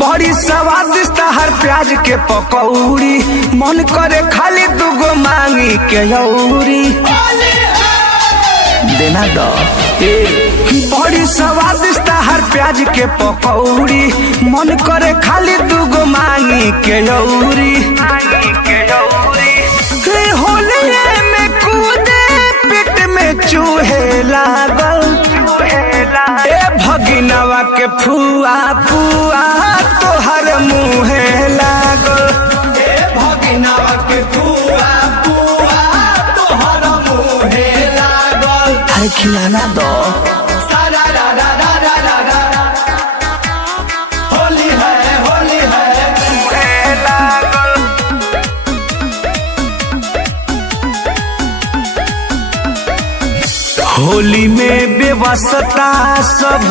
बड़ी स्वादिष्ट हर प्याज के पकौड़ी, मन करे खाली दुगो मांगी के औरी देना दो। बड़ी स्वादिष्ट हर प्याज के पकौड़ी, मन करे खाली दुगो मांगी के औरी। होलिये में कूदे पेट में चूहे लागल, ए भगिनवा के फुआ फुआ तोहर मुहे लागल, ए भगिनवा के फुआ फुआ तोहर मुहे लागल। अरे खिलाना दो। होली है होली है मुहे लागल। होली में व्यवस्था सब